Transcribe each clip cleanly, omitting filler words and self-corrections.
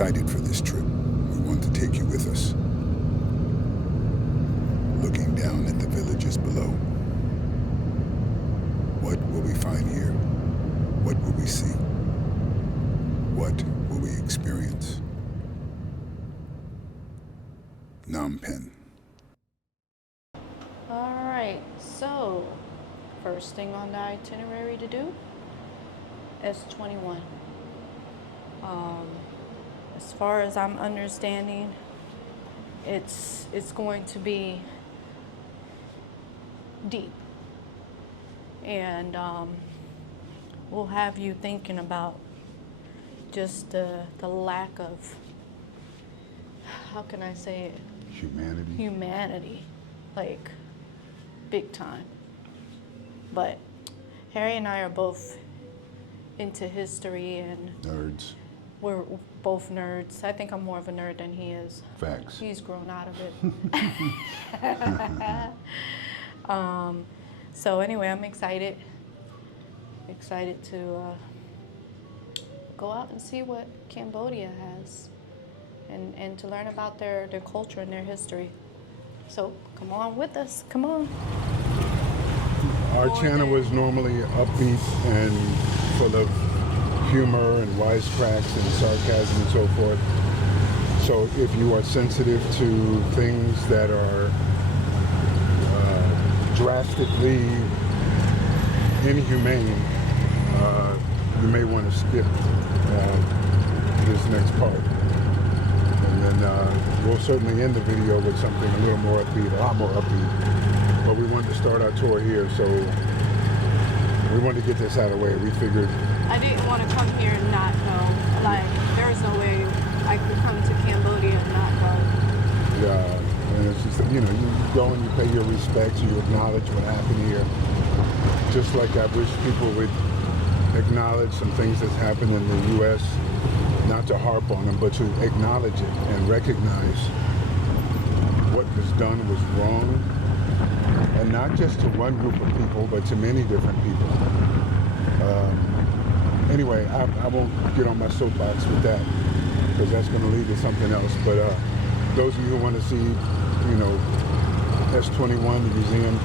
excited for this trip. We want to take you with us. Looking down at the villages below. What will we find here? What will we see? What will we experience? Phnom Penh. All right, so first thing on the itinerary to do, S21. As far as I'm understanding, it's going to be deep, and we'll have you thinking about just the lack of, how can I say it? Humanity, like big time. But Harry and I are both into history and Nerds. we're both nerds. I think I'm more of a nerd than he is. Facts. He's grown out of it. So anyway, I'm excited to go out and see what Cambodia has and to learn about their culture and their history. So come on with us, come on. Our channel was normally upbeat and full of humor and wisecracks and sarcasm and so forth. So if you are sensitive to things that are drastically inhumane, you may want to skip this next part. And then we'll certainly end the video with something a little more upbeat, a lot more upbeat. But we wanted to start our tour here, so we wanted to get this out of the way. We figured... I didn't want to come here and not know. Like, there's no way I could come to Cambodia and not know. Yeah, and it's just, you know, you go and you pay your respects, you acknowledge what happened here. Just like I wish people would acknowledge some things that's happened in the U.S., not to harp on them, but to acknowledge it and recognize what was done was wrong. And not just to one group of people, but to many different people. Anyway, I won't get on my soapbox with that, because that's going to lead to something else. But those of you who want to see, you know, S21, the museum,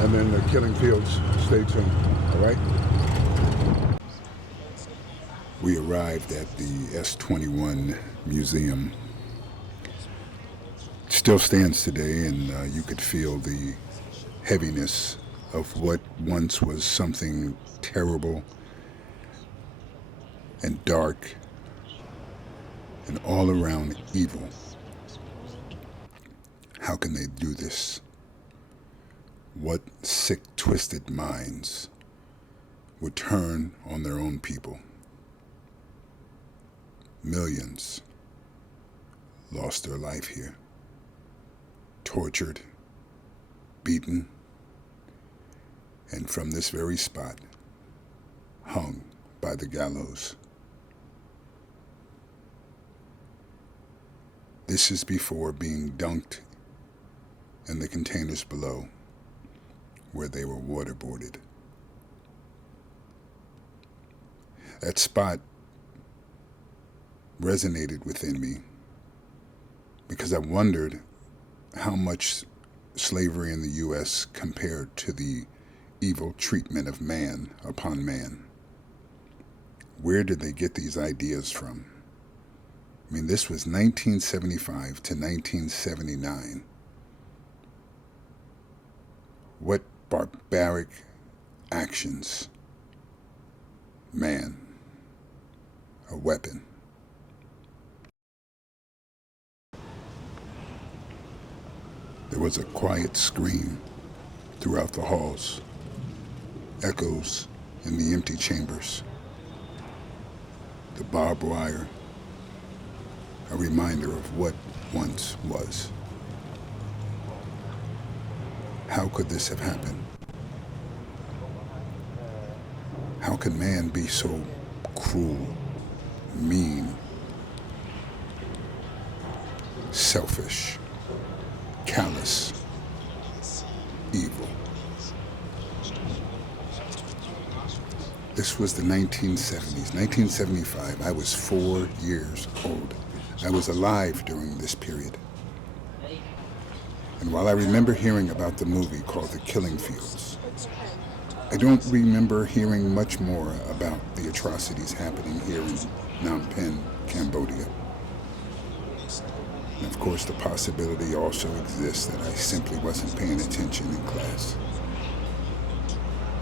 and then the killing fields, stay tuned, all right? We arrived at the S21 museum. It still stands today, and you could feel the heaviness of what once was something terrible and dark and all around evil. How can they do this? What sick, twisted minds would turn on their own people? Millions lost their life here, tortured, beaten, and from this very spot, hung by the gallows. This is before being dunked in the containers below, where they were waterboarded. That spot resonated within me because I wondered how much slavery in the U.S. compared to the evil treatment of man upon man. Where did they get these ideas from? I mean, this was 1975 to 1979. What barbaric actions. Man, a weapon. There was a quiet scream throughout the halls, echoes in the empty chambers. The barbed wire, a reminder of what once was. How could this have happened? How can man be so cruel, mean, selfish, callous, evil? This was the 1970s, 1975. I was 4 years old. I was alive during this period. And while I remember hearing about the movie called The Killing Fields, I don't remember hearing much more about the atrocities happening here in Phnom Penh, Cambodia. And of course, the possibility also exists that I simply wasn't paying attention in class.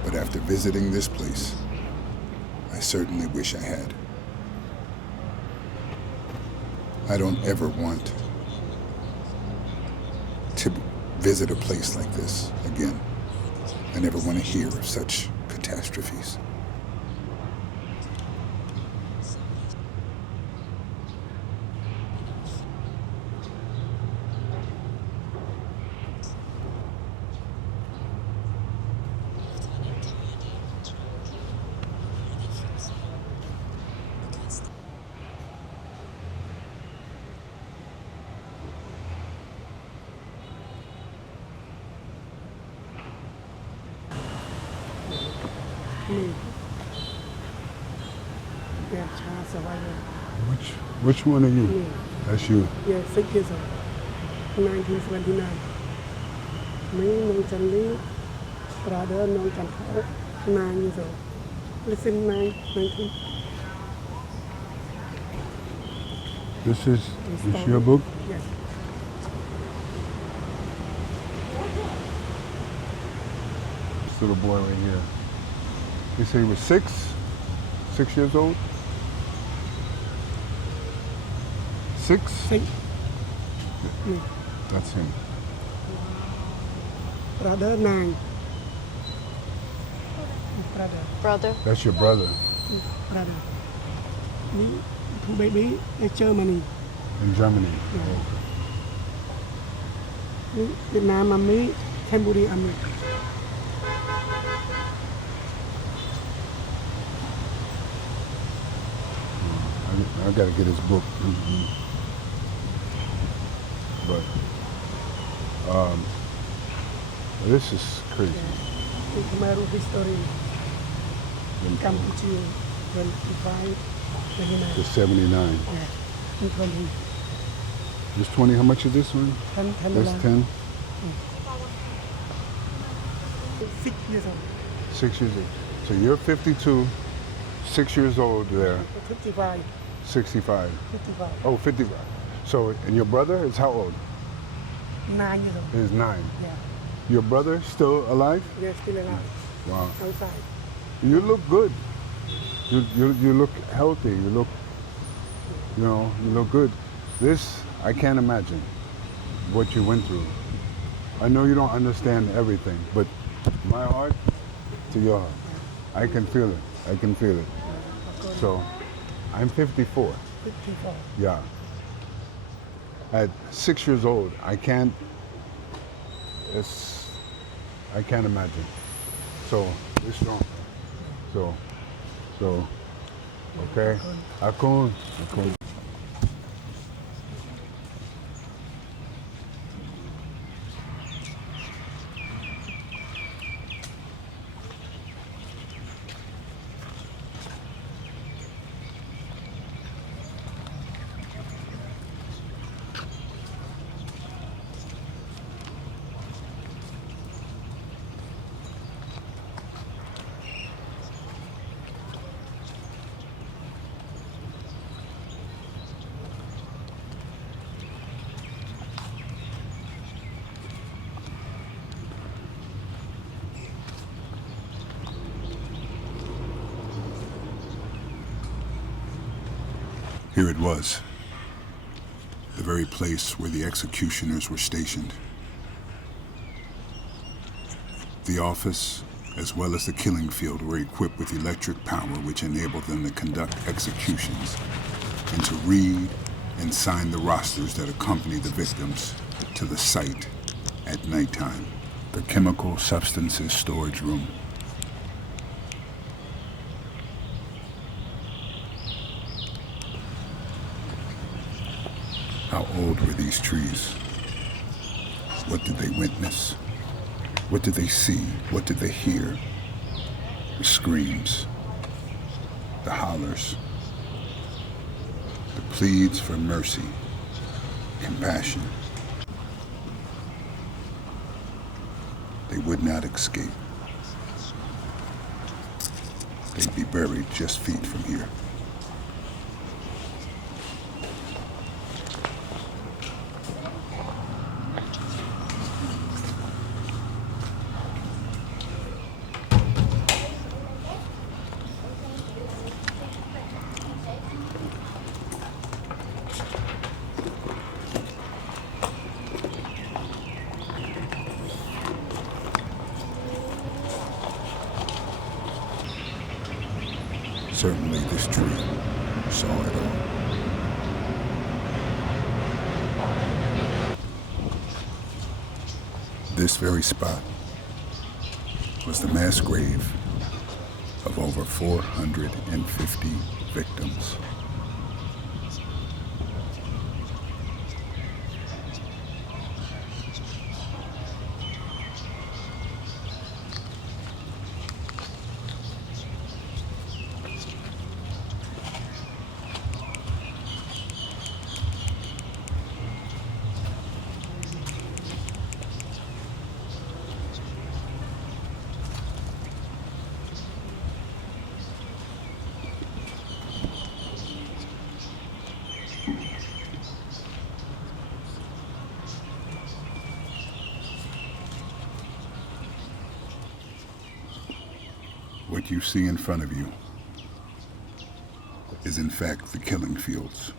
But after visiting this place, I certainly wish I had. I don't ever want to visit a place like this again. I never want to hear of such catastrophes. Me. Yeah, child survivor. Which one are you? Me. That's you. Yeah, 6 years old. 1979. Me, Nong Chan Lee, brother Nong Chan Thao, 9 years old. Listen, 19. This your book? Yes. This little boy right here. You say he was 6 years old? 6? 6. Me. That's him. Brother 9. Brother. Brother. That's your brother Brother. Me, 2 baby in Germany. in Germany. Yeah. Me, Vietnam, me, Cambodia, me. I gotta get his book. But this is crazy. In Khmer history, in Cambodia, 25, 29. The 79. Yeah, in 20. This 20, how much is this one? 10 That's 10? 6 years old. 6 years old. So you're 52, 6 years old there, 55, 65. 55, Oh, 55. So, and your brother is how old? 9 years old. He's 9. Yeah, Your brother still alive? they're still alive, Wow. outside. You look good. You look healthy. You look, you look good. This, I can't imagine what you went through. I know you don't understand everything, but my heart to your heart. I can feel it. I can feel it. So, I'm 54. 54. Yeah. At 6 years old, I can't imagine. So, be strong. So, okay. Akon. Here it was, the very place where the executioners were stationed. The office, as well as the killing field, were equipped with electric power which enabled them to conduct executions and to read and sign the rosters that accompanied the victims to the site at nighttime. The chemical substances storage room. How old were these trees? What did they witness? What did they see? What did they hear? The screams, the hollers, the pleads for mercy, compassion. They would not escape. They'd be buried just feet from here. Certainly this tree saw it all. This very spot was the mass grave of over 450 victims. What you see in front of you is in fact the killing fields.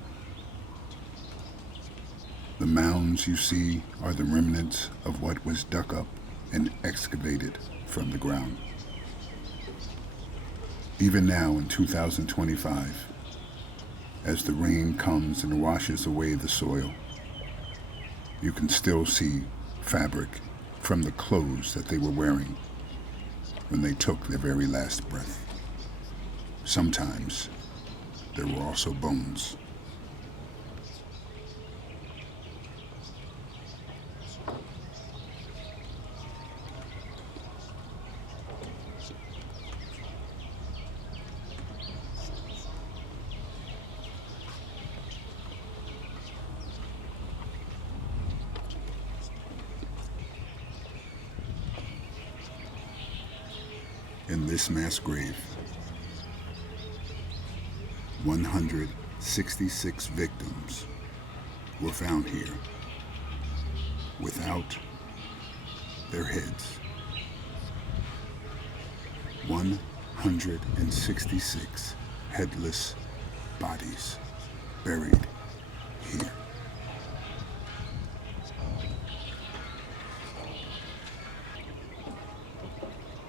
The mounds you see are the remnants of what was dug up and excavated from the ground. Even now in 2025, as the rain comes and washes away the soil, you can still see fabric from the clothes that they were wearing when they took their very last breath. Sometimes there were also bones. In this mass grave, 166 victims were found here without their heads. 166 headless bodies buried here.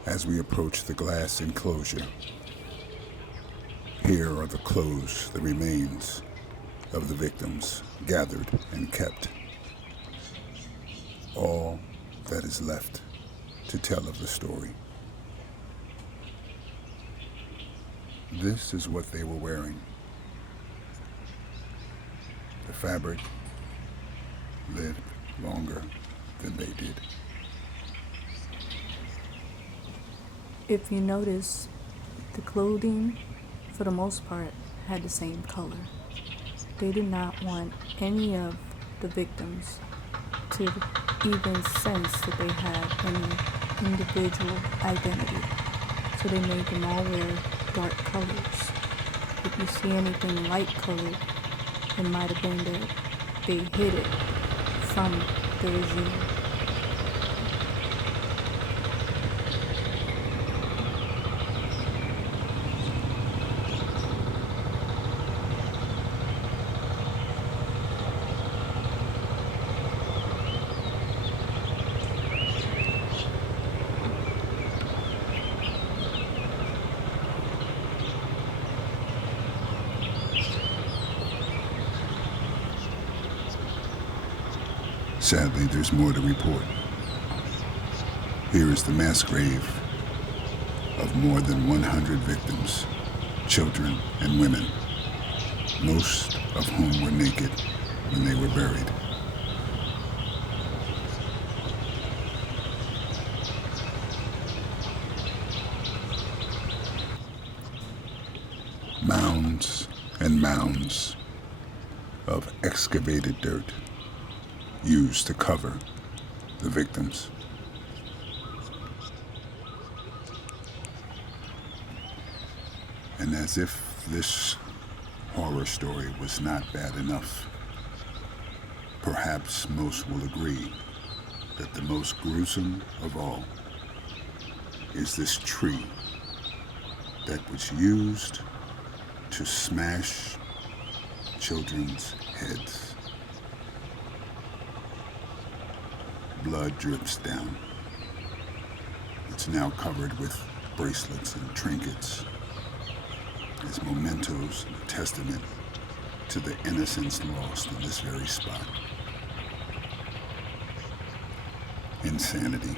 As we approach the glass enclosure, here are the clothes, the remains of the victims gathered and kept. All that is left to tell of the story. This is what they were wearing. The fabric lived longer than they did. If you notice, the clothing, for the most part, had the same color. They did not want any of the victims to even sense that they had any individual identity. So they made them all wear dark colors. If you see anything light colored, it might have been that they hid it from the regime. Sadly, there's more to report. Here is the mass grave of more than 100 victims, children and women, most of whom were naked when they were buried. mounds of excavated dirt used to cover the victims. And as if this horror story was not bad enough, perhaps most will agree that the most gruesome of all is this tree that was used to smash children's heads. Blood drips down. It's now covered with bracelets and trinkets as mementos and a testament to the innocence lost in this very spot. Insanity,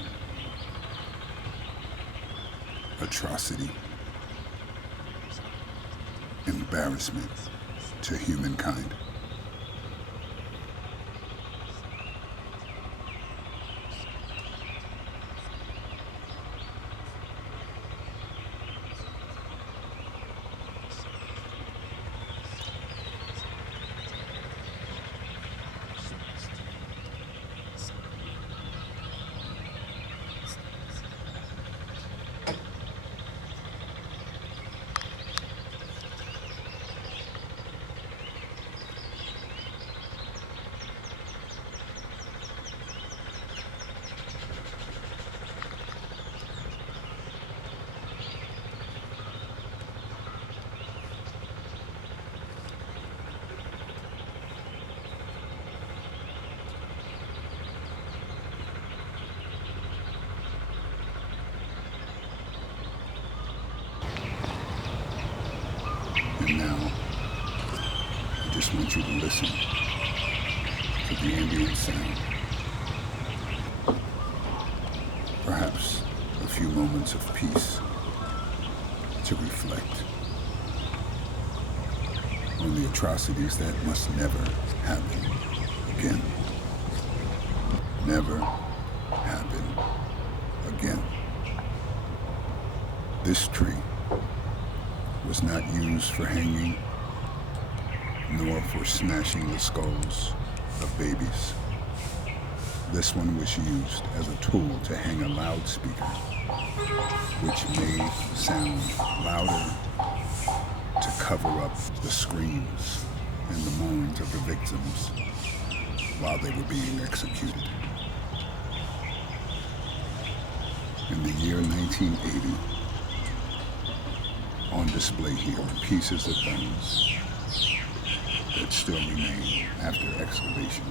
atrocity, embarrassment to humankind. And now, I just want you to listen to the ambient sound. Perhaps a few moments of peace to reflect on the atrocities that must never happen again. Never happen again. This tree was not used for hanging, nor for smashing the skulls of babies. This one was used as a tool to hang a loudspeaker, which made sound louder to cover up the screams and the moans of the victims while they were being executed. In the year 1980, on display here are pieces of bones that still remain after excavation.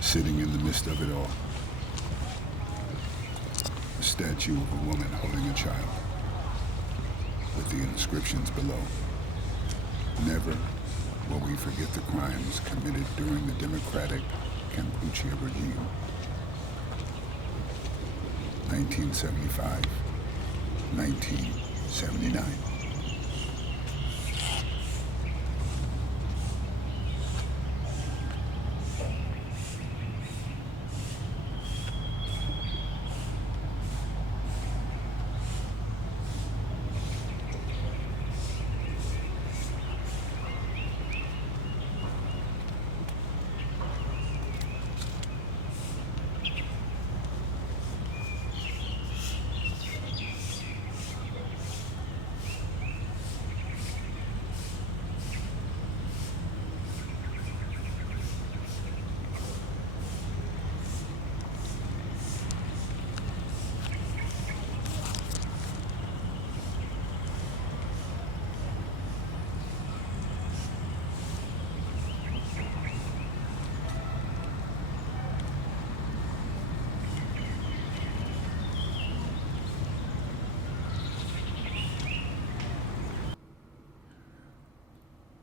Sitting in the midst of it all, a statue of a woman holding a child with the inscriptions below. Never will we forget the crimes committed during the democratic Kampuchea regime. 1975, 1979.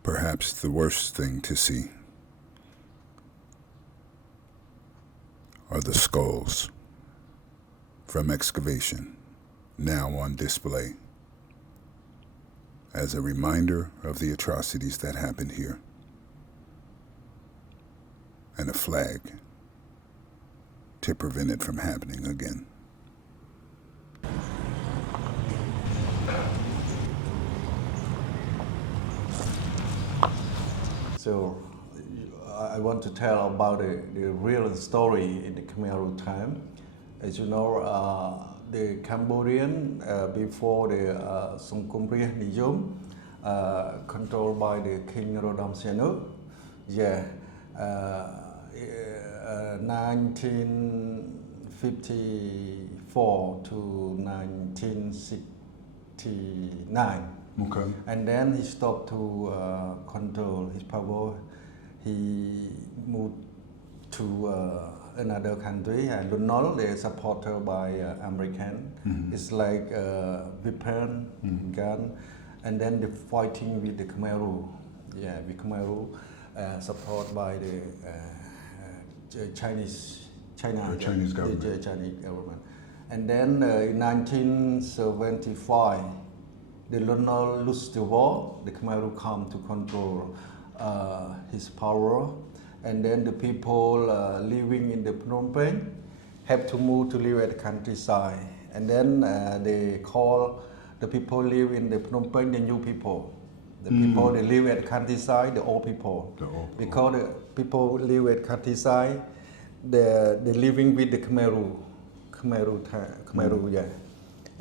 Perhaps the worst thing to see are the skulls from excavation, now on display as a reminder of the atrocities that happened here, and a flag to prevent it from happening again. So I want to tell about the real story in the Khmer Rouge time. As you know, the Cambodian before the Songkhumphrey Niyom, controlled by the King Rodam Sihanouk. Yeah, 1954 to 1969. Okay. And then he stopped to control his power. He moved to another country, and Lunol, they supported by American. It's like weapon, gun, and then the fighting with the Khmer Rouge. Yeah, with Khmer Rouge, supported by the Chinese government. The Chinese government. And then in 1975, the Lunol lost the war. The Khmer Rouge come to control his power, and then the people living in the Phnom Penh have to move to live at the countryside, and then they call the people live in the Phnom Penh the new people. The people they live at the countryside, the old people. Because the people live at countryside, they're living with the Khmer Rouge, yeah.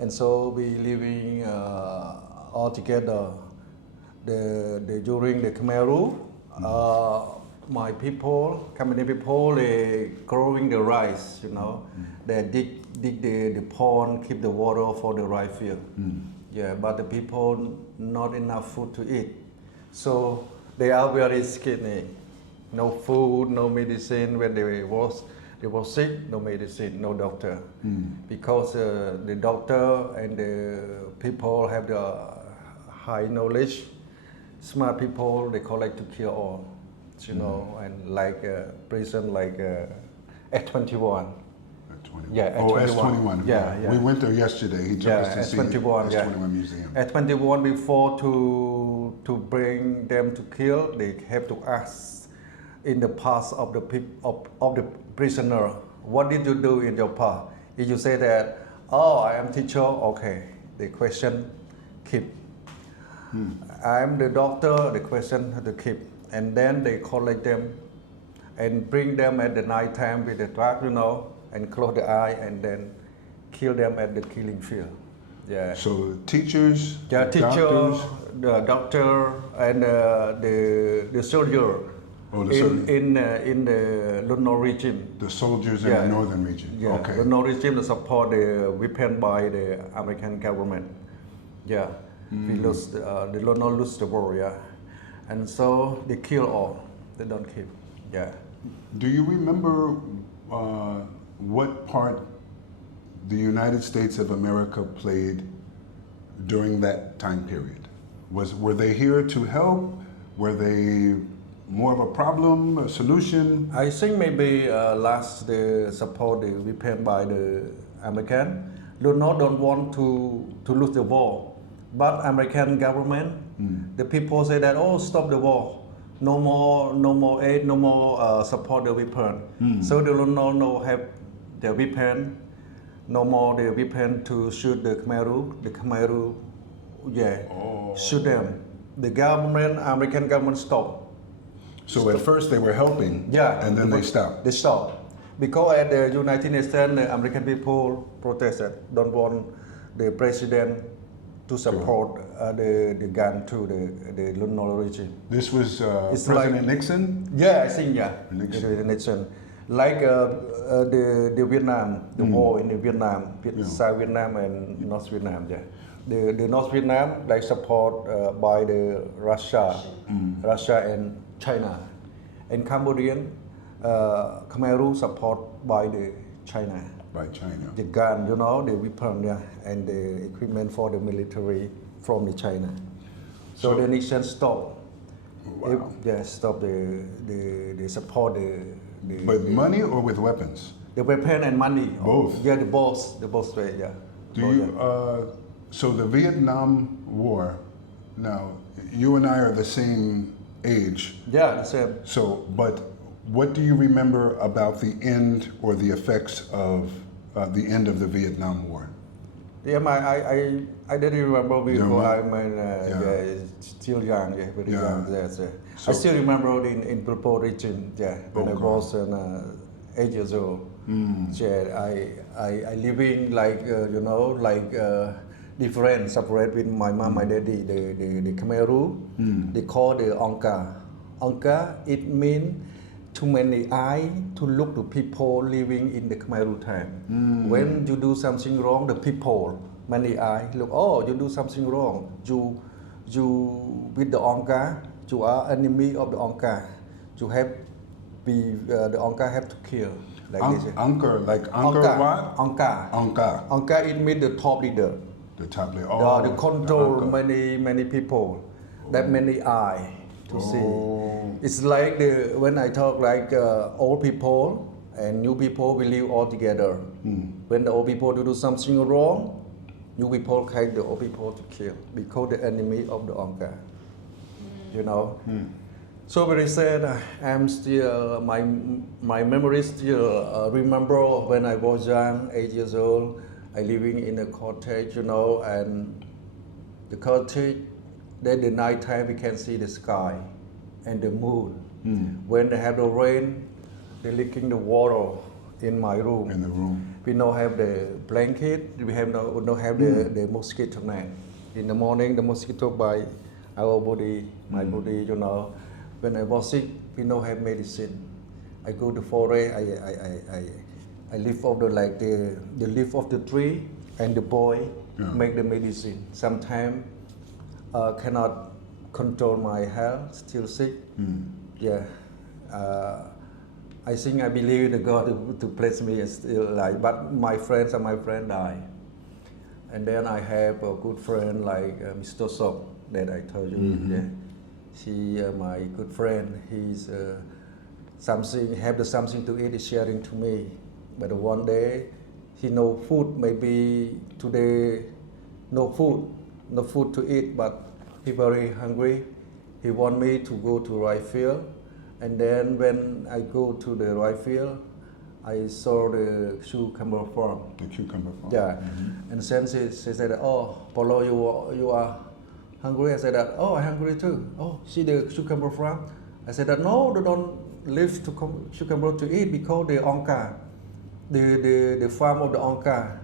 And so we living all together. During the Khmer Rouge, my people, Cambodian people, they growing the rice. You know, they dig the pond, keep the water for the rice field. Yeah, but the people not enough food to eat, so they are very skinny. No food, no medicine. When they was sick, no medicine, no doctor, because the doctor and the people have the high knowledge, smart people, they collect to cure all, you know, and like prison like S21. Yeah, S21. Yeah. We went there yesterday. He took us to see S21, S21 Museum. S21 before to bring them to kill, they have to ask in the past of the prisoner, what did you do in your past? If you say that, oh, I am teacher, okay, the question keep. I am the doctor, the question to keep. And then they collect them and bring them at the night time with the truck, you know, and close the eye and then kill them at the killing field. Yeah. So teachers, doctors, the doctor, and the soldier. In the Lunol region. The soldiers in the northern region. Yeah. Okay. The Lunol region support the weapon by the American government. Yeah. We lost the Lunol lost the war. Yeah. And so they kill all. They don't keep. Yeah. Do you remember what part the United States of America played during that time period? Were they here to help? Were they more of a problem, a solution? I think maybe last the support the weapon by the American. Lunol don't want to lose the war, but American government, the people say that, oh, stop the war, no more aid, no more support the weapon. So the Lunol no have the weapon, no more the weapon to shoot the Khmer Rouge. The Khmer Rouge, shoot them. The government, American government stop. So at first they were helping, and then they stopped. They stopped. Because at the United Nations, the American people protested, don't want the president to support the gun to the Lunol region. This was President Nixon? Yeah, I think, Nixon. Like the Vietnam, the war in the Vietnam, South Vietnam and North Vietnam, The North Vietnam, like support by the Russia and China. And Cambodian, Khmer Rouge support by the China. By China. The gun, you know, the weapon, and the equipment for the military from the China. So the Nixon stopped. Wow. Stop the support With money or with weapons? the weapon and money. Both? Yeah, the both way, yeah. Do Both, you, yeah. so the Vietnam War, now, you and I are the same age. Yeah, the same. So, but what do you remember about the end or the effects of the end of the Vietnam War? Yeah, I didn't remember before I'm Yeah. still young, yeah, very Yeah. young. Yes, yeah. So- I still remember in Pulpo region, yeah, when I Okay. was 8 years old. Yeah, I living like different, separate with my mom, my daddy. The Khmer rule, they call the Onka. Onka, it means too many eyes to look to people living in the Khmer rule time. When you do something wrong, the people, many eyes look, oh, you do something wrong. You with the Onka, you are enemy of the Onka. You have the Onka have to kill. Like this. Anchor, like Anchor what? Onka. Anka, Onka, it means the top leader. the top layer. The control Anchor. many people, that many eye to Oh. see. It's like when I talk like old people and new people will live all together. When the old people do something wrong, new people take the old people to kill because the enemy of the Onka. You know. So very sad. I'm still my memory still remember when I was young, 8 years old. I living in a cottage, you know, and the cottage. Then the night time we can see the sky and the moon. When they have the rain, they leaking the water in my room. In the room. We don't have the blanket. We don't have the mosquito net. In the morning, the mosquito bite our body, my body, you know. When I was sick, we don't have medicine. I go to forest. I live off the leaf of the tree, and the boy make the medicine. Sometimes cannot control my health, still sick. Yeah. I think I believe in the God to bless me still alive. But my friend died. And then I have a good friend like Mr. Sok that I told you. Yeah. He, my good friend, he's something to eat, is sharing to me. But one day, he no food, maybe today no food to eat, but he very hungry. He want me to go to rice field, and then when I go to the rice field, I saw the cucumber farm. The cucumber farm. Yeah, and then she said, "Oh, Polo, you are hungry?" I said that, "Oh, I'm hungry too." "Oh, see the cucumber farm?" I said that, "No, they don't leave to cucumber to eat because the Onka, the farm of the Onka."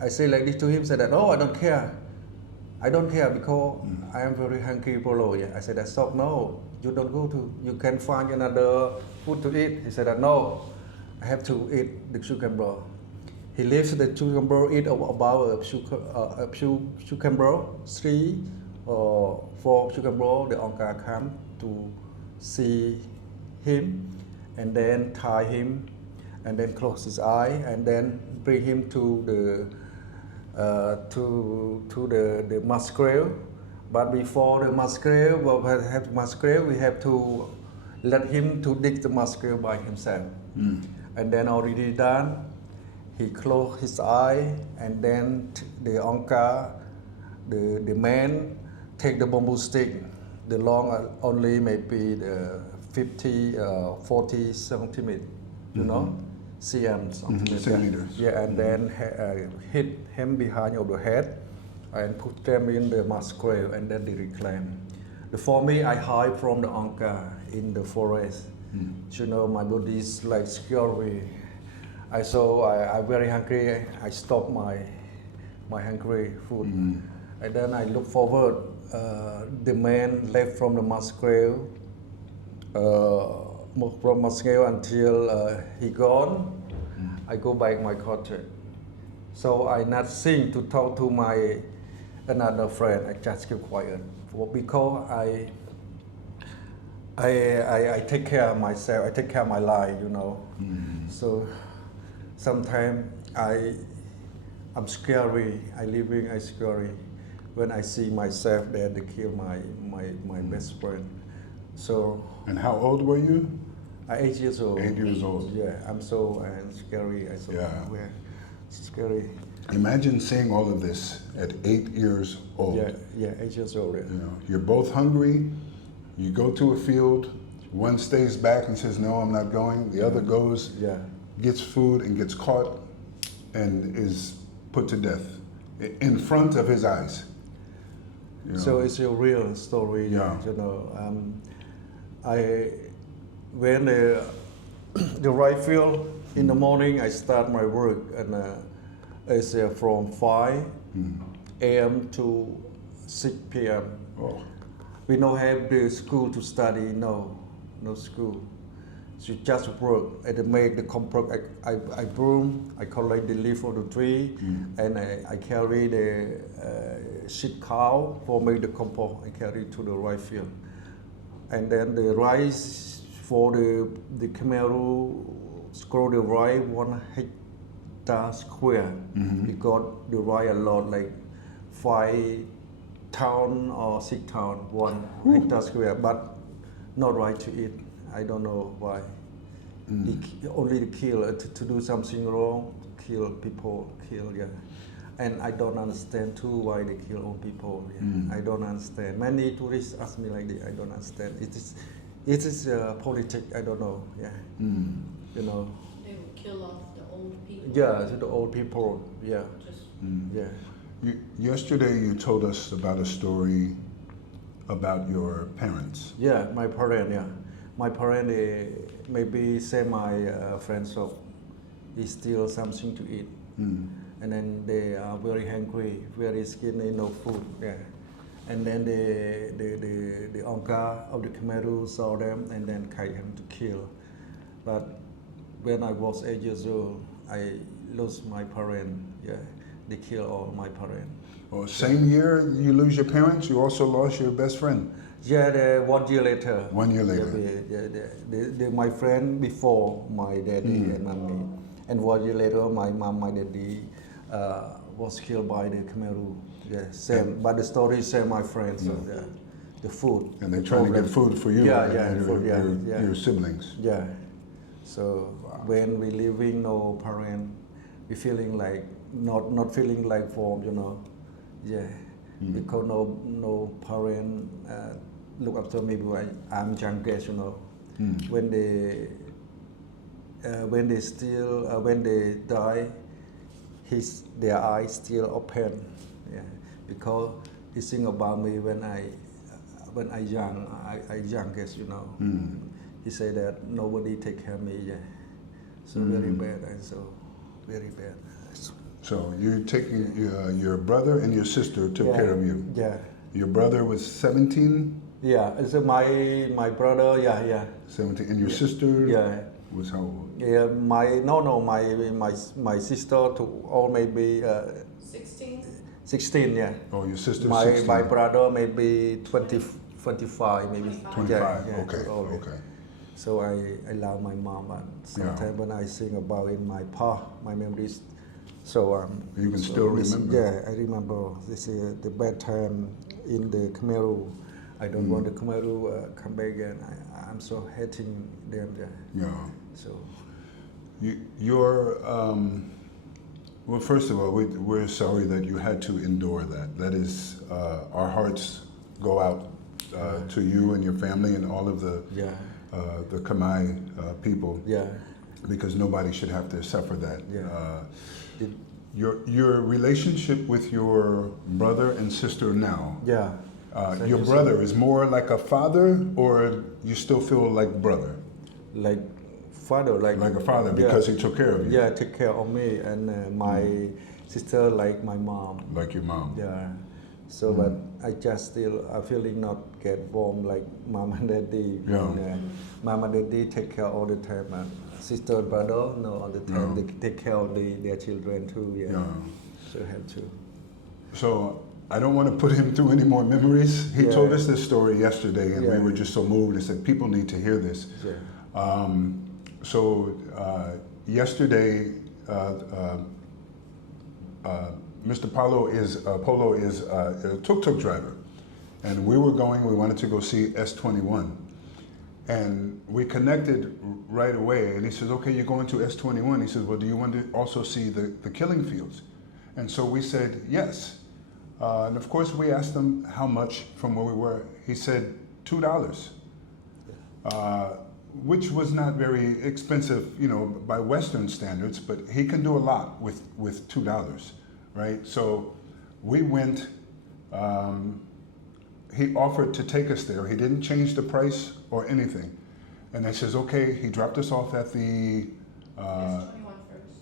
I say like this to him, said that, "Oh, I don't care. I don't care because I am very hungry, Polo." Yeah. I said that, "Stop, no, you don't go to, you can find another food to eat." He said that, "No, I have to eat the cucumber." He leaves the cucumber, eat about a cucumber, 3 or 4 cucumber, the Onka come to see him, and then tie him, and then close his eye, and then bring him to the mass grave. But before the mass grave, we have to let him to dig the mass grave by himself. And then already done, he closed his eye, and then the Onka, the man, take the bamboo stick, the long only maybe the 40 centimeters, you know, cm, something like that. Centimeters. Yeah, and then hit him behind of the head and put them in the mass grave, and then they reclaim. For me, I hide from the Onka in the forest. You know, my body is like scary. I'm very hungry. I stop my hungry food, and then I look forward. The man left from the mass grave, from mass grave until he gone. I go back my cottage. So I not sing to talk to my another friend. I just keep quiet because I take care of myself. I take care of my life, you know. So sometimes I'm scary. I scary when I see myself there. They kill my best friend. So. And how old were you? 8 years old. 8 years old. Yeah, I'm so scary. I so Yeah. scary. Imagine seeing all of this at 8 years old. Yeah, 8 years old. Yeah. You know, you're both hungry. You go to a field. One stays back and says, "No, I'm not going." The other goes, Yeah. gets food, and gets caught, and is put to death in front of his eyes. You know? So it's a real story. Yeah. You know, when the right field in the morning, I start my work, and it's from 5 a.m. to 6 p.m. Oh. We don't have the school to study. No school. So just work. I make the compost. I broom. I collect the leaf of the tree, and I carry the shit cow for make the compost. I carry to the rice field, and then the rice for the camel grow the rice 1 hectare square. We got the rice a lot, like 5 town or 6 town, 1 hectare square, but not right to eat. I don't know why. Only to kill, to do something wrong, kill people, yeah. And I don't understand too why they kill all people. Yeah. I don't understand. Many tourists ask me like that. I don't understand. It is politics. I don't know. Yeah. You know. They would kill off the old people. Yeah, the old people. Yeah. Just Yeah. Yesterday you told us about a story about your parents. Yeah, my parents. Yeah, my parents maybe say my friends so he steal something to eat, and then they are very hungry, very skinny, no food. Yeah, and then the uncle of the Khmer saw them and then killed him to kill. But when I was 8 years old, I lost my parents. Yeah, they killed all my parents. Well, same year you lose your parents, you also lost your best friend. Yeah, 1 year later. 1 year later. Yeah, my friend before my daddy and mommy, and 1 year later my mom, my daddy was killed by the Khmer. Yeah, same. But the story is same. My friends, so, yeah, the food. And they're trying to get food for you and food, your siblings. Yeah. So when we living no parent, we feeling like not feeling like form, you know. Yeah, because no parent look after me because I'm youngest, you know. When they die, their eyes still open. Yeah, because he think about me when I youngest, you know. He said that nobody take care of me. Yeah, so very bad, and so very bad. So you're taking your brother and your sister took care of you. Yeah. Your brother was 17? Yeah, it's my brother. Yeah. 17, and your sister? Yeah. Was how old? Yeah, my sister to all maybe 16. 16. Yeah. Oh, your sister. My 16. my brother maybe 25 maybe. 25. Yeah, Okay. all right. Okay. So I love my mom, but sometimes when I think about in my past, my memories. So you can so still this, remember. Yeah, I remember this the bad time in the Khmer. I don't want the Khmer come back again. I'm so hating them. Yeah. Yeah. So. You're well. First of all, we're sorry that you had to endure that. That is, our hearts go out to you and your family and all of the Khmer people. Yeah. Because nobody should have to suffer that. Yeah. Your relationship with your brother and sister now. Yeah. Your brother is more like a father, or you still feel like brother? Like father, like a father because he took care of you. Yeah, take care of me, and my sister like my mom. Like your mom. Yeah. So, but I just still feeling not get warm like mom and daddy. Yeah. And, mom and daddy take care all the time, and sister and brother no all the time. Yeah. They take care of their children too. Yeah. So have to. So I don't want to put him through any more memories. He Yeah. told us this story yesterday, and we Yeah. were just so moved. I said, people need to hear this. Yeah. Yesterday, Mr. Polo is a tuk-tuk driver, and we wanted to go see S21, And we connected right away. And he says, okay, you're going to S21. He says, well, do you want to also see the killing fields? And so we said, yes. And of course, we asked him how much from where we were. He said, $2, which was not very expensive, you know, by Western standards, but he can do a lot with $2, right? So we went, he offered to take us there. He didn't change the price or anything. And he says, okay, he dropped us off at the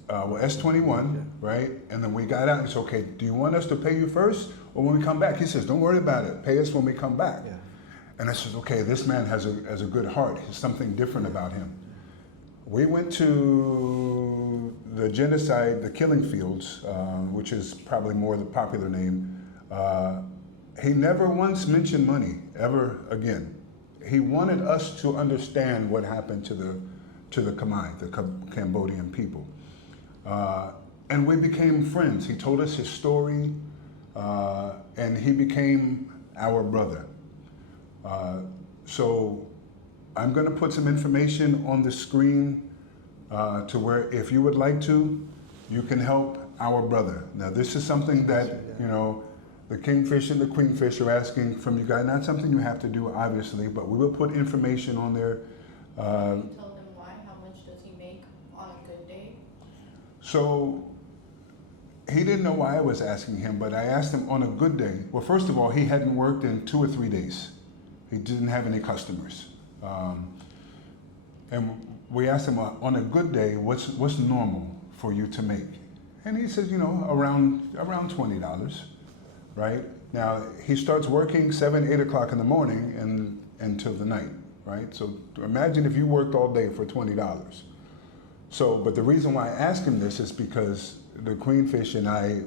S21, right? And then we got out and he said, okay, do you want us to pay you first or when we come back? He says, don't worry about it. Pay us when we come back. Yeah. And I said, okay, this man has a good heart. There's something different about him. We went to the Genocide, the killing fields, which is probably more the popular name. He never once mentioned money, ever again. He wanted us to understand what happened to the Khmer, the Cambodian people. And we became friends. He told us his story, and he became our brother. So I'm going to put some information on the screen to where if you would like to, you can help our brother. Now this is something that, you know, the Kingfish and the Queenfish are asking from you guys. Not something you have to do, obviously, but we will put information on there. Can you tell them why? How much does he make on a good day? So he didn't know why I was asking him, but I asked him on a good day. Well, first of all, he hadn't worked in 2 or 3 days. He didn't have any customers. And we asked him, on a good day, what's normal for you to make? And he says, you know, around $20, right? Now, he starts working 7, 8 o'clock in the morning and until the night, right? So imagine if you worked all day for $20. So, but the reason why I asked him this is because the Queenfish and I,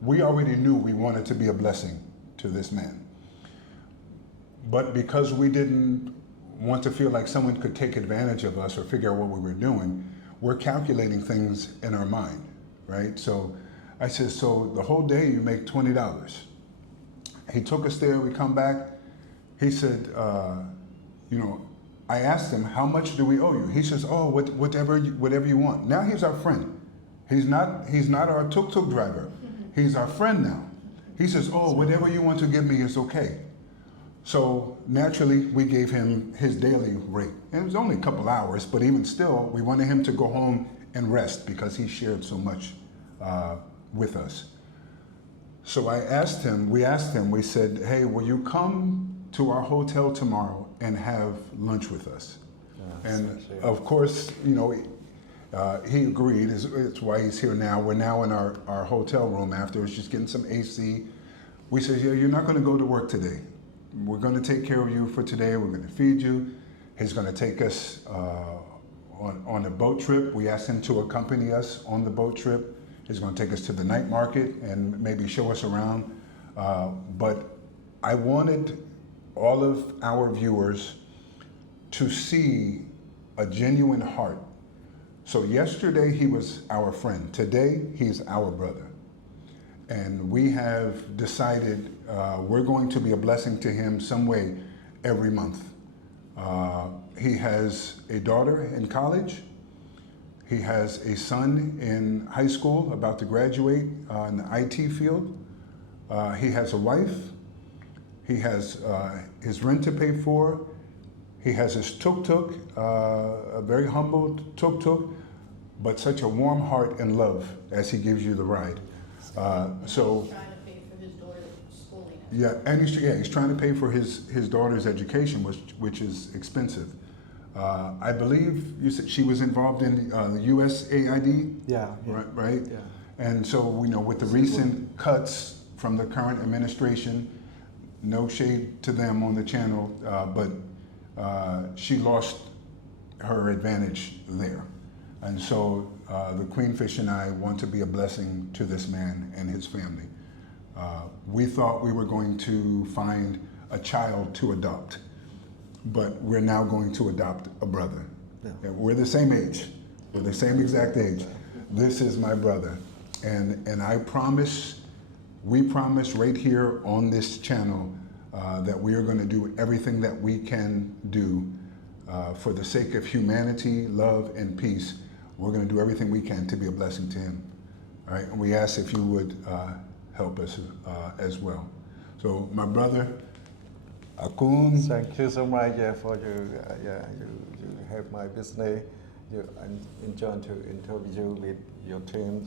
we already knew we wanted to be a blessing to this man. But because we didn't want to feel like someone could take advantage of us or figure out what we were doing, we're calculating things in our mind, right? So I said, so the whole day you make $20. He took us there, we come back. He said, you know, I asked him, how much do we owe you? He says, oh, whatever you want. Now he's our friend. He's not our tuk-tuk driver. He's our friend now. He says, oh, whatever you want to give me is okay. So naturally, we gave him his daily rate. And it was only a couple hours, but even still, we wanted him to go home and rest because he shared so much with us. So we asked him, we said, hey, will you come to our hotel tomorrow and have lunch with us? And of course, you know, he agreed. It's why he's here now. We're now in our hotel room after. It's just getting some AC. We said, yeah, you're not going to go to work today. We're going to take care of you for today. We're going to feed you. He's going to take us on a boat trip. We asked him to accompany us on the boat trip. He's going to take us to the night market and maybe show us around. But I wanted all of our viewers to see a genuine heart. So yesterday he was our friend. Today he's our brother. And we have decided we're going to be a blessing to him some way every month. He has a daughter in college. He has a son in high school about to graduate in the IT field. He has a wife. He has his rent to pay for. He has his tuk-tuk, a very humble tuk-tuk, but such a warm heart and love as he gives you the ride. So he's trying to pay for his daughter's schooling. Yeah, and he's trying to pay for his daughter's education, which is expensive. I believe you said she was involved in the USAID. Yeah. Right. Yeah. And so we know with the recent cuts from the current administration, no shade to them on the channel, but she lost her advantage there. And so the Queenfish and I want to be a blessing to this man and his family. We thought we were going to find a child to adopt, but we're now going to adopt a brother. Yeah. We're the same age. We're the same exact age. This is my brother. And I promise, we promise right here on this channel, that we are going to do everything that we can do for the sake of humanity, love, and peace. We're going to do everything we can to be a blessing to him. All right, and we ask if you would help us as well. So, my brother, Akun. Thank you so much for you have my business. You enjoy to interview with your team.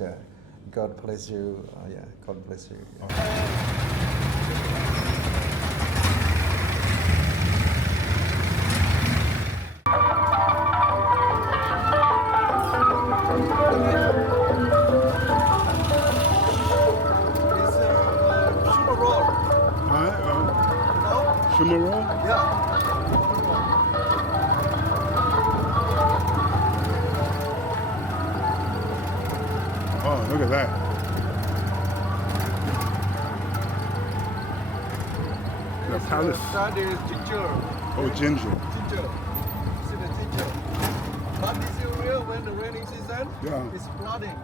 God bless you. God bless you. Sugar roll? Yeah. Oh, look at that. The palace. That is ginger. Oh, ginger. Ginger. See the ginger. But this area, when the raining season, it's flooding.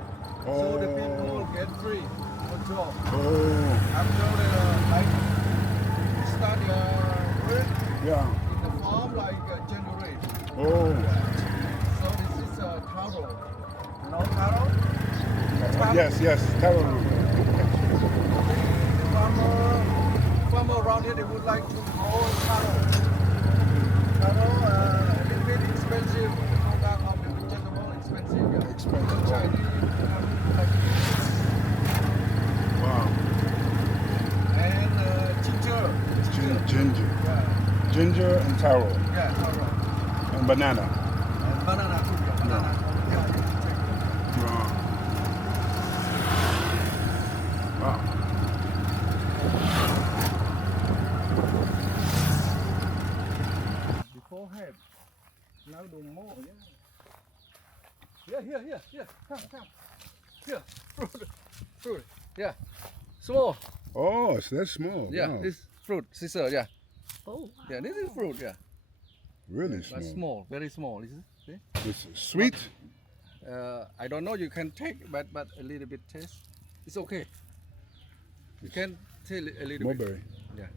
So the people get free control. Oh. After the start work in the farm like January. Oh. So this is taro. You know taro? Yes, taro root. The farmer around here, they would like to grow taro. Taro a little bit expensive. Product of the vegetable expensive. Expensive. Chinese, like Wow. and ginger. Ginger. Yeah. Ginger and taro. Yeah, taro. And banana. And banana too. Banana. Yeah. Wow. Beforehand. Now do more, yeah. Here. Come. Here. Fruit. Yeah. Small. Oh, so that's small. Yeah, Wow. this fruit, sister, yeah. Oh. Yeah, this is fruit, yeah. Really small. But small, very small. Is it? See? It's sweet. I don't know, you can take, but a little bit taste. It's okay. You can taste a little bit. Mulberry. Yeah.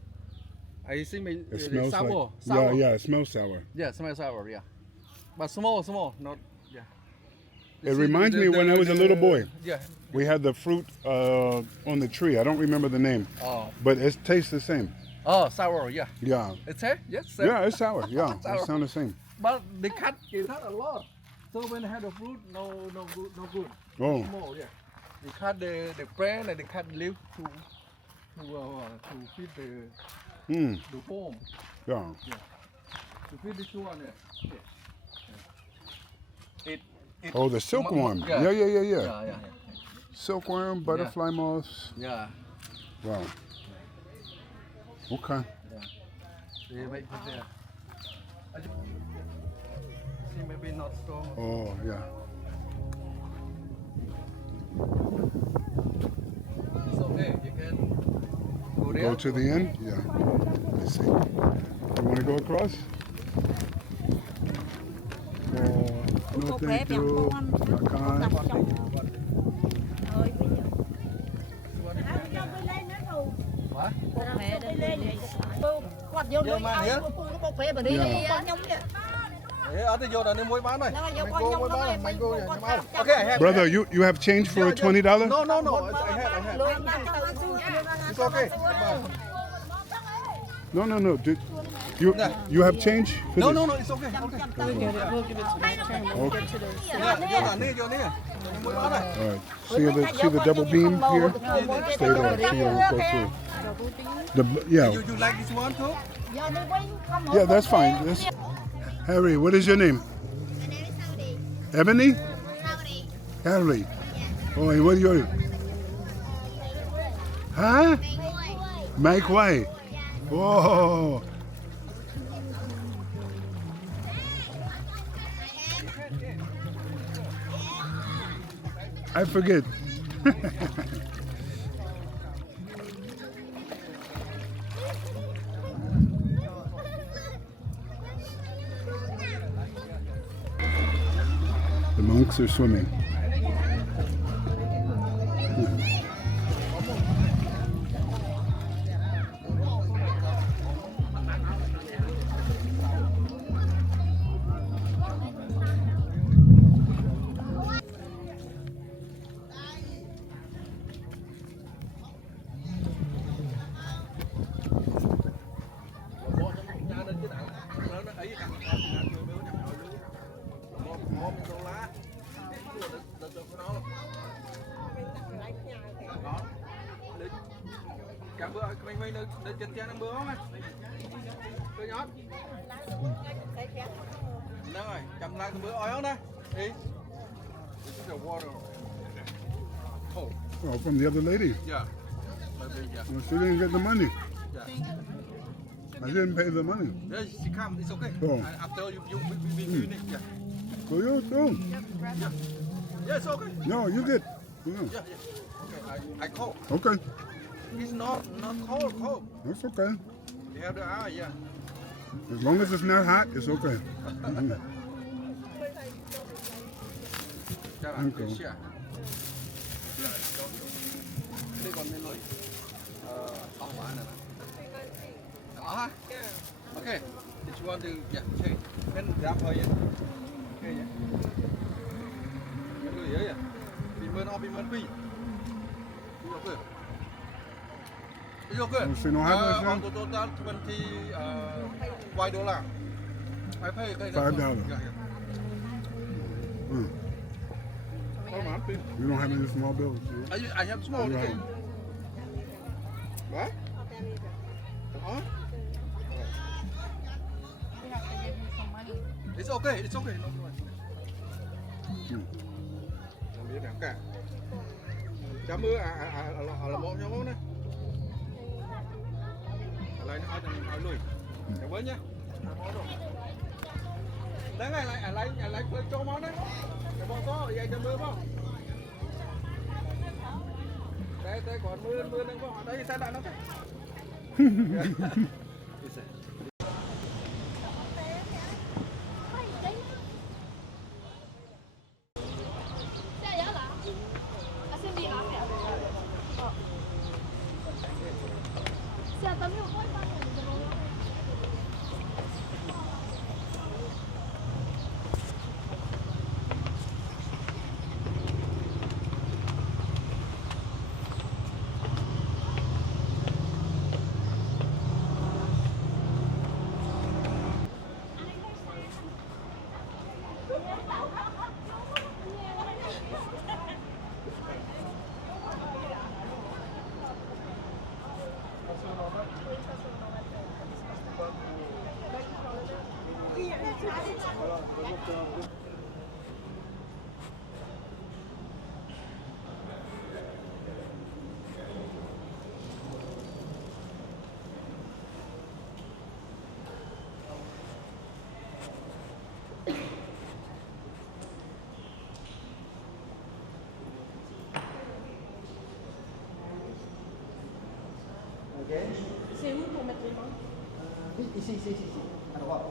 I think It smells sour. like it smells sour. Yeah, smells sour, yeah. But small, not, yeah. It reminds me when I was a little boy. Yeah. We had the fruit on the tree. I don't remember the name, Oh, but it tastes the same. sour, yeah. Yeah. It's it? Yes. Yeah, it's sour. Yeah, Sour. it sounds the same. But they cut a lot. So when I had the fruit, no good. Oh. Small, yeah. They cut the plant and they cut the leaf to feed the foam. Yeah. To feed this one, yeah. It Oh, the silkworm. Yeah. Yeah. Silkworm, butterfly moths. Yeah. Wow. Okay. They make it there. See, maybe not strong. Oh, yeah. It's okay. You can go there. Go to the end? Yeah. Let's see. You want to go across? No, thank you. I can't. What? Quạt vô lưới áo của cô bột phê bà đi con nhông vậy. Ở đây vô là nên muối bán này. Mango muối bán, mango nhà bán. Okay, I have. Brother, you have change for $20? No. I have. It's okay. No. You have change for No, this? it's okay. We'll give it to the camera. We'll get to this. Vô nè. Muối bán này. All right. See the double beam here? Stay there. So you don't go through. Yeah. You like this one too? Yeah, that's fine. Harry, what is your name? My name is Saudi. Ebony? Saudi. Harry. Oh, and what are you? Huh? Mike White. Whoa. I forget. The monks are swimming. Chăm bữa mình nơi chân chân ăn bữa không á? Tôi nhót. Rồi, chăm lại bữa oi không đây? Đi. This is the water. Oh. Oh, from the other lady. Yeah. Maybe, yeah. Well, she didn't get the money. Yeah. I didn't pay the money. Yeah, she come. It's okay. Oh. After you finish. Yeah. So you too. Yeah, it's okay. No, you did. Yeah. Yeah, yeah. Okay, I call. Okay, It's not cold. that's okay. You have the eye, yeah. As long as it's not hot, it's okay. Chào Ăn cơm. Đây còn bên lối. Tao hóa này. Đó ha. Okay. Did you want to change? Then grab her yeah. Okay yeah. Cái người ấy à? Bị mơn phi. Okay. It's okay. So no happens On then? total 20 $5. I pay $5. Yeah. Mm. You don't have any small bills, do you? I have small Right. thing. What? Huh? We have to give you some money. It's okay. No problem. Không biết nào cả. Chấm mưa là một nhau món này. Lại nó hỏi lùi. Cảm ơn nhé. Đấy ngày lại cho món đấy. Cái món có vậy chấm mưa không? Đây còn mưa đang có đây ta đã nó thế. C'est où pour mettre les mains? Ici. À droite.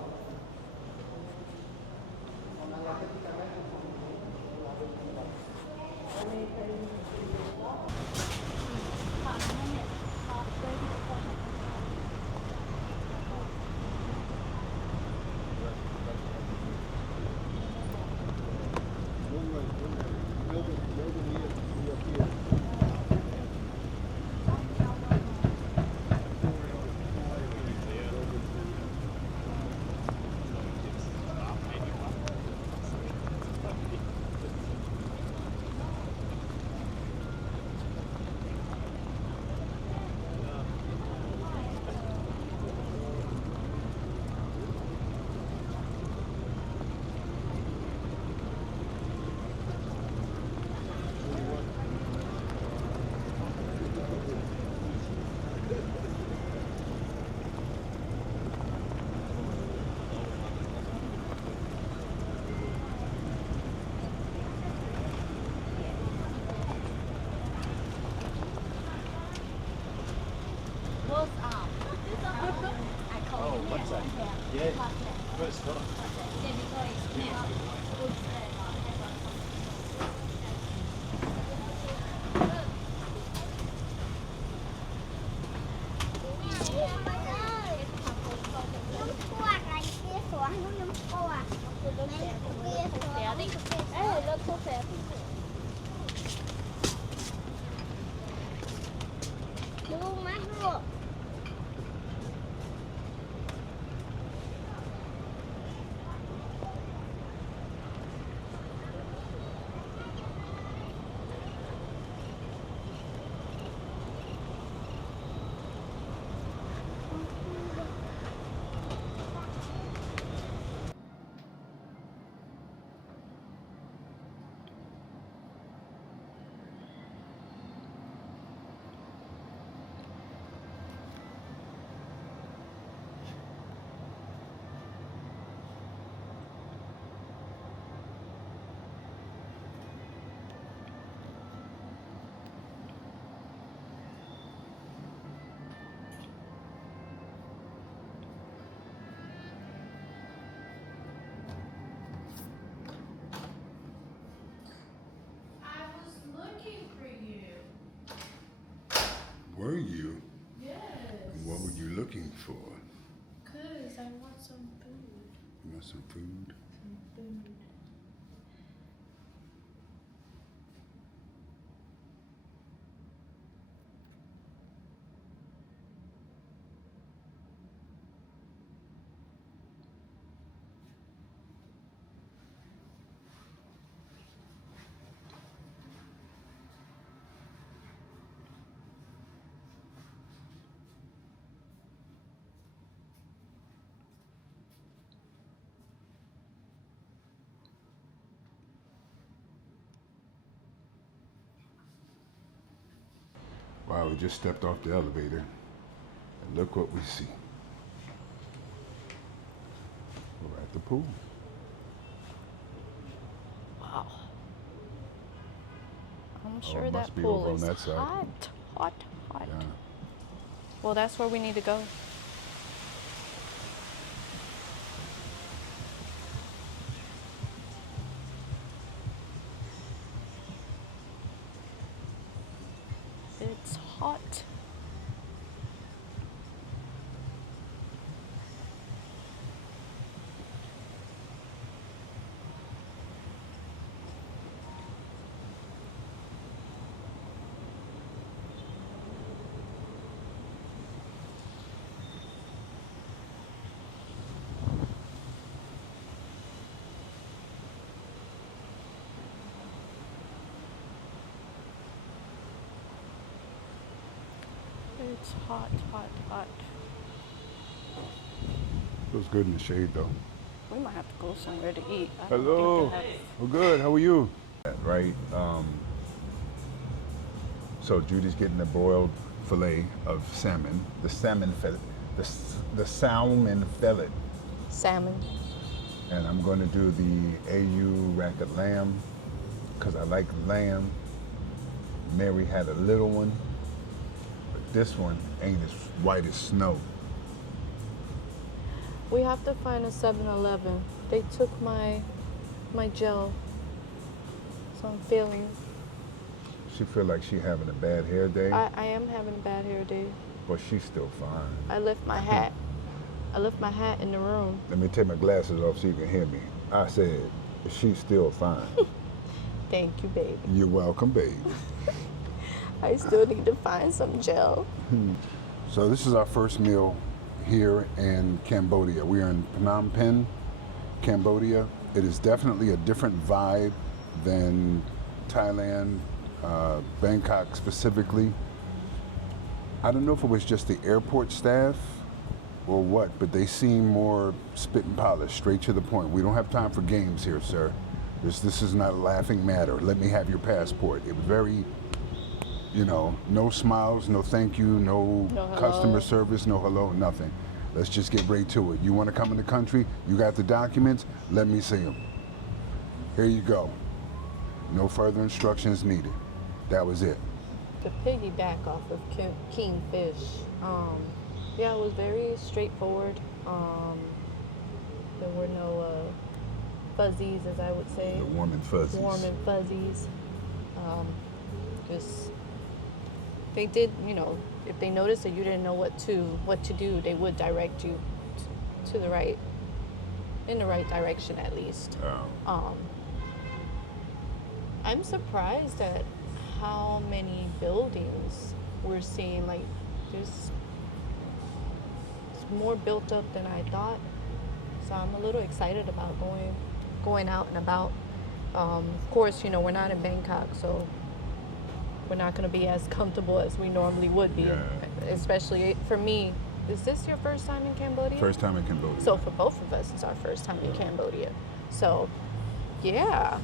Were you? Yes. And what were you looking for? Cause I want some food. You want some food? Some food. Wow, we just stepped off the elevator. And look what we see. We're at the pool. Wow. I'm Oh, sure it must that be pool over on is that side. hot, hot, hot. Yeah. Well, that's where we need to go. It's hot. It's hot, hot, hot. Feels good in the shade though. We might have to go somewhere to eat. I don't Hello. think they have- Well, good. How are you? Right. So Judy's getting a broiled fillet of salmon. The salmon fillet. The salmon fillet. Salmon. And I'm going to do the AU racket lamb because I like lamb. Mary had a little one, but this one ain't as white as snow. We have to find a 7-Eleven. They took my gel, so I'm feeling. She feel like she having a bad hair day, I am having a bad hair day. but she's still fine. I left my hat. I left my hat in the room. Let me take my glasses off so you can hear me. I said, she's still fine. Thank you, baby. You're welcome, babe. I still need to find some gel. So this is our first meal here in Cambodia. We are in Phnom Penh, Cambodia. It is definitely a different vibe than Thailand, Bangkok specifically. I don't know if it was just the airport staff or what, but they seem more spit and polish, straight to the point. We don't have time for games here, sir. This is not a laughing matter. Let me have your passport. It was very, no smiles, no thank you, no hello. customer service, no hello, nothing. Let's just get right to it. You want to come in the country? You got the documents? Let me see them. Here you go. No further instructions needed. That was it. To piggyback off of Kingfish, yeah, it was very straightforward. There were no fuzzies, as I would say. The warm and fuzzies. Warm and fuzzies. Just they did, if they noticed that you didn't know what to do, they would direct you to the right, in the right direction at least. Oh. I'm surprised at how many buildings we're seeing. Like, it's more built up than I thought. So I'm a little excited about going out and about. Of course, we're not in Bangkok, so we're not going to be as comfortable as we normally would be. Yeah. Especially for me. Is this your first time in Cambodia? First time in Cambodia. So for both of us, it's our first time in Cambodia. So, yeah.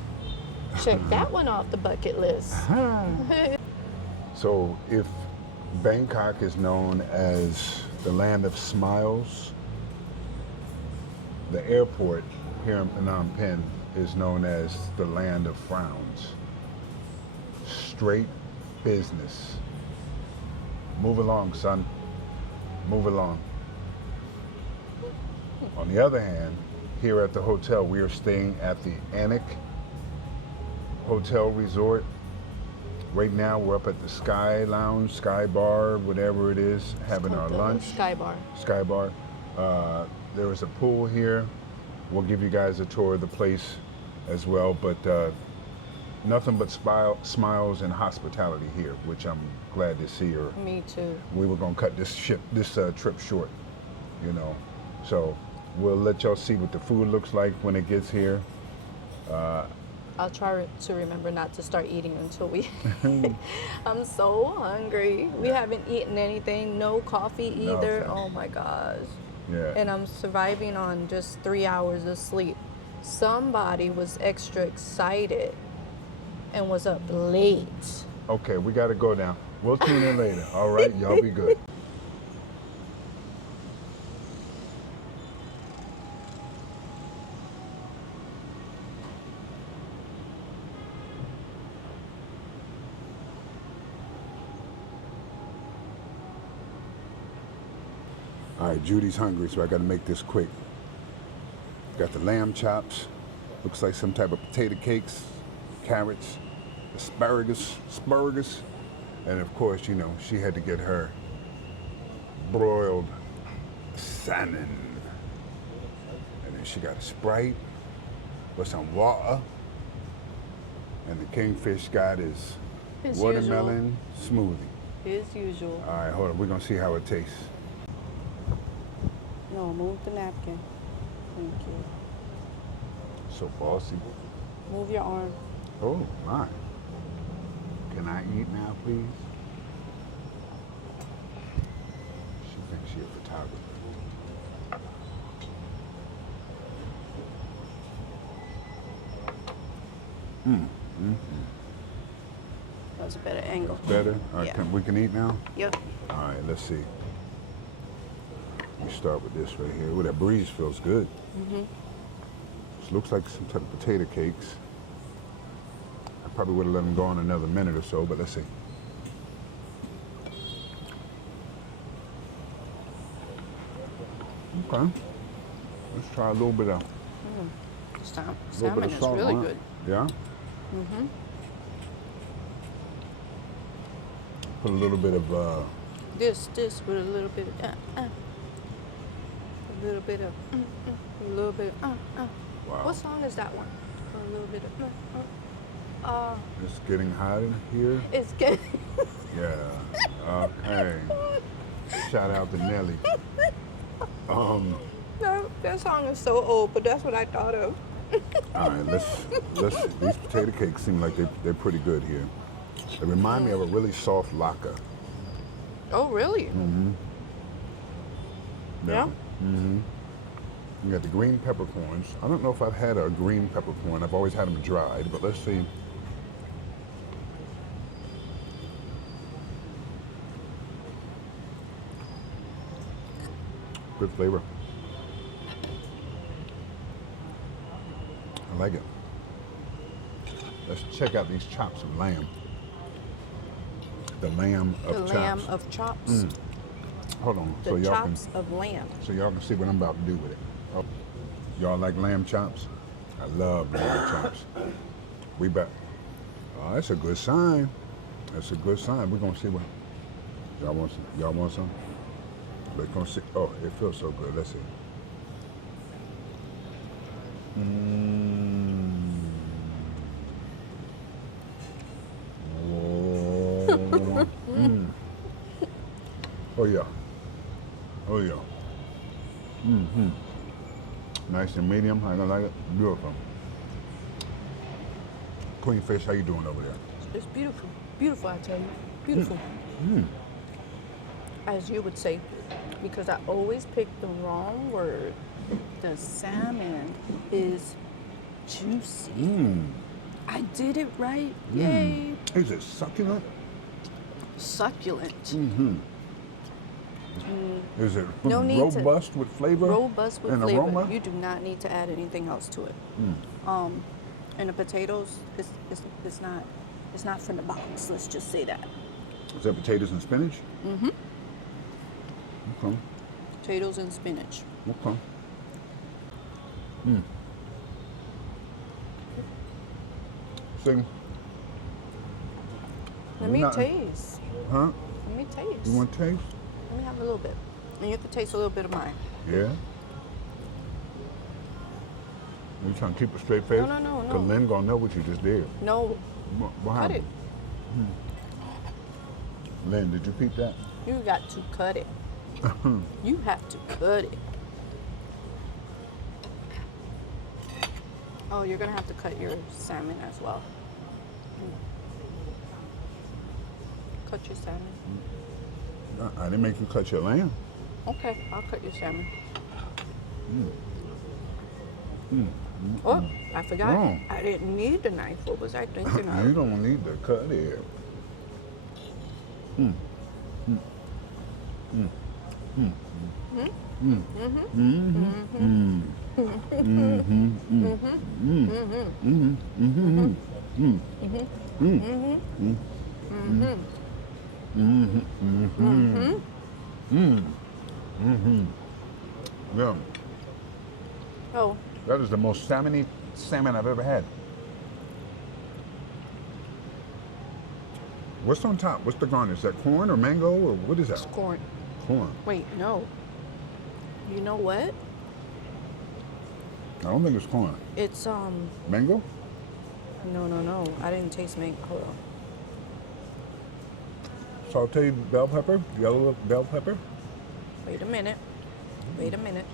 Check that one off the bucket list. So if Bangkok is known as the land of smiles, the airport here in Phnom Penh is known as the land of frowns. Straight business. Move along, son. Move along. On the other hand, here at the hotel, we are staying at the Anik Hotel Resort. Right now we're up at the Sky Lounge, Sky Bar, whatever it is, having our lunch. Sky Bar. Sky Bar. There is a pool here. We'll give you guys a tour of the place as well, but nothing but smiles and hospitality here, which I'm glad to see. Or Me too. we were gonna cut this trip short, you know. So we'll let y'all see what the food looks like when it gets here. I'll try to remember not to start eating until we. I'm so hungry. We haven't eaten anything. No coffee either. Nothing. Oh my gosh. Yeah. And I'm surviving on just 3 hours of sleep. Somebody was extra excited and was up late. Okay, we gotta go now. We'll tune in later. All right, y'all be good. All right, Judy's hungry, so I gotta make this quick. Got the lamb chops. Looks like some type of potato cakes, carrots, asparagus, and of course, you know, she had to get her broiled salmon. And then she got a Sprite with some water. And the Kingfish got his As watermelon smoothie. As usual. All right, hold on. We're gonna see how it tastes. No, move the napkin. Thank you. So bossy. Move your arm. Oh my. Can I eat now, please? She thinks she's a photographer. That's a better angle. Better? All right, Yeah. we can eat now? Yep. All right, let's see. We start with this right here. Ooh, that breeze feels good. This looks like some type of potato cakes. I probably would have let them go on another minute or so, but let's see. Okay. Let's try a little bit of Salmon is salt really on it. good. Yeah? Put a little bit of This with a little bit of a little bit of a little bit of wow. What song is that one? A little bit of It's getting hot in here. It's good. Yeah. Okay. Shout out to Nelly. No, that song is so old, but that's what I thought of. All right, let's these potato cakes seem like they're pretty good here. They remind me of a really soft latke. Oh, really? Yeah? You got the green peppercorns. I don't know if I've had a green peppercorn. I've always had them dried, but let's see. Good flavor. I like it. Let's check out these chops of lamb. The lamb of chops. The lamb of chops. Hold on, The so y'all chops of lamb. can see what I'm about to do with it. Oh, y'all like lamb chops? I love lamb chops. We back. Oh, that's a good sign. That's a good sign. We're gonna see what. Y'all want some? Y'all want some? We're gonna see. Oh, it feels so good. Let's see. Oh. Oh yeah. Oh yeah. Nice and medium. I like it. Beautiful. Queenfish, how you doing over there? It's beautiful. Beautiful, I tell you. Beautiful. As you would say, because I always pick the wrong word. The salmon is juicy. I did it right. Yay. Is it succulent? Succulent. Is it No need to- robust with flavor? Robust with and flavor. aroma? You do not need to add anything else to it. And the potatoes, it's not from the box. Let's just say that. Is that potatoes and spinach? Okay. Potatoes and spinach. Okay. See, Let me Nothing. taste. Huh? Let me taste. You want to taste? Let me have a little bit. And you can taste a little bit of mine. Yeah. You trying to keep a straight face? No. Because Lynn gonna know what you just did. No, What cut happened? it. Lynn, did you peep that? You got to cut it. You have to cut it. Oh, you're gonna have to cut your salmon as well. Cut your salmon. I didn't make you cut your lamb. Okay, I'll cut your salmon. Oh, I forgot. Oh. I didn't need the knife. What was I thinking You of? don't need to cut it. Yeah, Oh, that is the most salmon-y salmon I've ever had. What's on top? What's the garnish? Is that corn or mango or what is it's that? corn. Corn. Wait, no. You know what? I don't think it's corn. It's Mango? no. I didn't taste mango. Hold on. Sauteed bell pepper? Yellow bell pepper? Wait a minute. Wait a minute.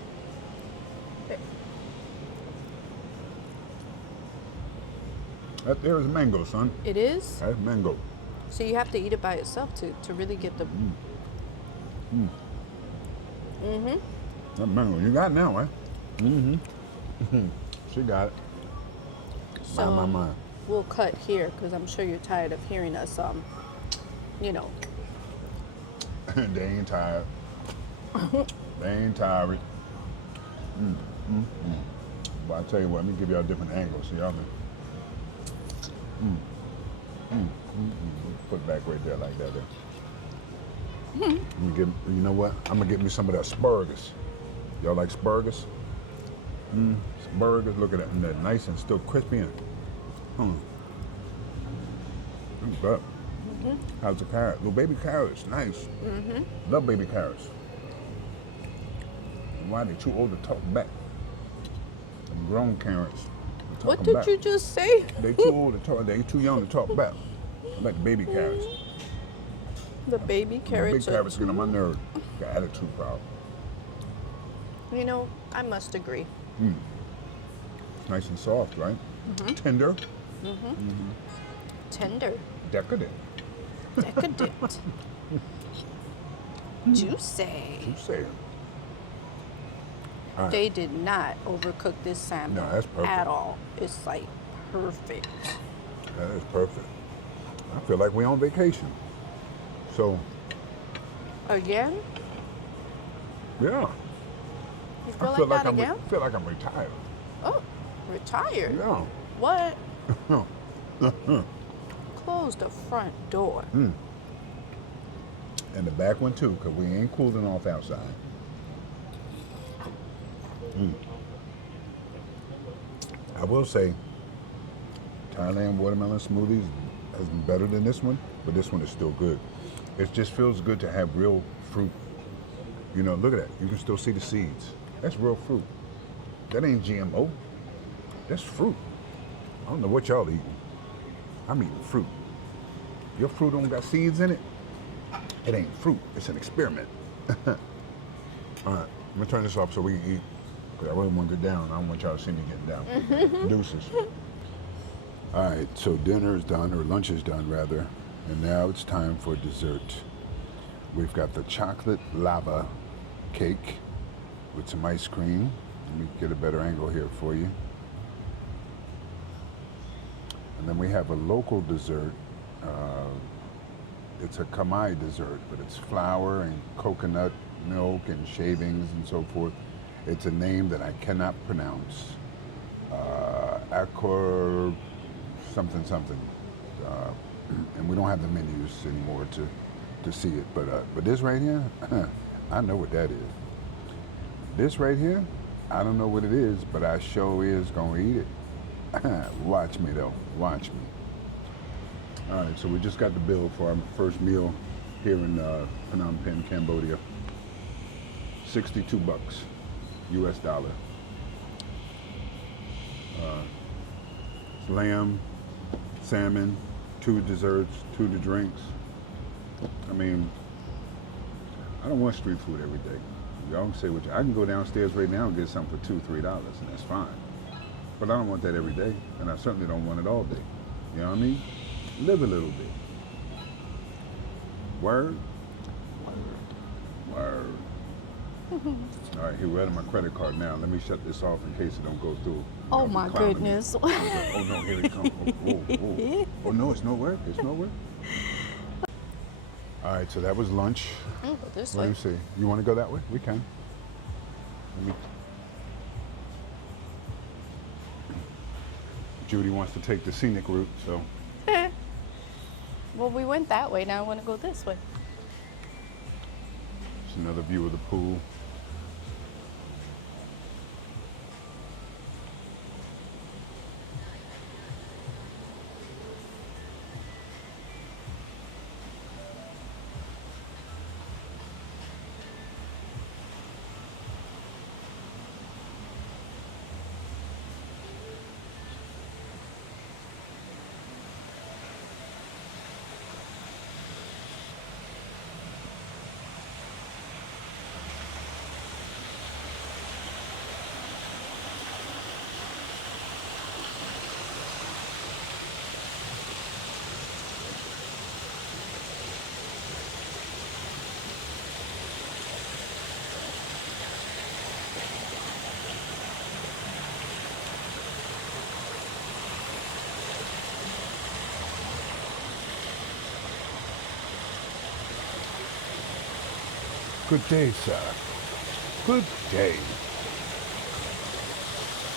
That there is mango, son. It is? That's mango. So you have to eat it by itself to really get the. That mango. You got it now, right? She got it. So My. we'll cut here because I'm sure you're tired of hearing us. You know. They ain't tired. They ain't tired. But I tell you what, let me give y'all a different angle. See y'all. Put it back right there like that. There. You know what? I'm gonna get me some of that asparagus. Y'all like asparagus? Asparagus. Look at that, and they're nice and still crispy. And look at that. How's the carrot? Little baby carrots, nice. Love baby carrots. Why they too old to talk back? Them grown carrots. they What talking did back. you just say? They too old to talk. They too young to talk back. I like the baby carrots. The baby The carrots. big carrots get on my nerve. Got attitude problem. You know, I must agree. Nice and soft, right? Tender, Tender, decadent. decadent, juicy. You say it. All right. They did not overcook this salmon No, that's perfect. at all. It's like perfect. That is perfect. I feel like we're on vacation. So, Again? yeah. You feel I like that again? I feel like I'm retired. Oh, retired. Yeah. What? Close the front door. And the back one too, because we ain't cooling off outside. I will say, Thailand watermelon smoothies has been better than this one, but this one is still good. It just feels good to have real fruit. You know, look at that. You can still see the seeds. That's real fruit. That ain't GMO. That's fruit. I don't know what y'all eating. I'm eating fruit. Your fruit don't got seeds in it? It ain't fruit. It's an experiment. All right, I'm gonna turn this off so we can eat. Cause I really want to get down. I don't want y'all to see me getting down. Deuces. All right, so dinner is done, or lunch is done rather, and now it's time for dessert. We've got the chocolate lava cake with some ice cream. Let me get a better angle here for you. And then we have a local dessert. It's a kamai dessert, but it's flour and coconut milk and shavings and so forth. It's a name that I cannot pronounce. Akor something something. And we don't have the menus anymore to see it. But this right here, I know what that is. This right here, I don't know what it is, but I sure is gonna eat it. Watch me though, watch me. All right, so we just got the bill for our first meal here in Phnom Penh, Cambodia. 62 bucks, US dollar. Lamb, salmon, 2 desserts, 2 to drinks. I mean, I don't want street food every day. Y'all can say what I can go downstairs right now and get something for $2, $3, and that's fine. But I don't want that every day, and I certainly don't want it all day. You know what I mean? Live a little bit. Word? Word. All right, here, we're at my credit card now. Let me shut this off in case it don't go through. Oh Y'all be my clowning me. goodness. Oh no, here it comes. Oh no, it's no work. It's no work. All right, so that was lunch. This What do way. you say? You want to go that way? We can. Let me. Judy wants to take the scenic route, so Well, we went that way. Now I want to go this way. it's another view of the pool. Good day, sir. Good day.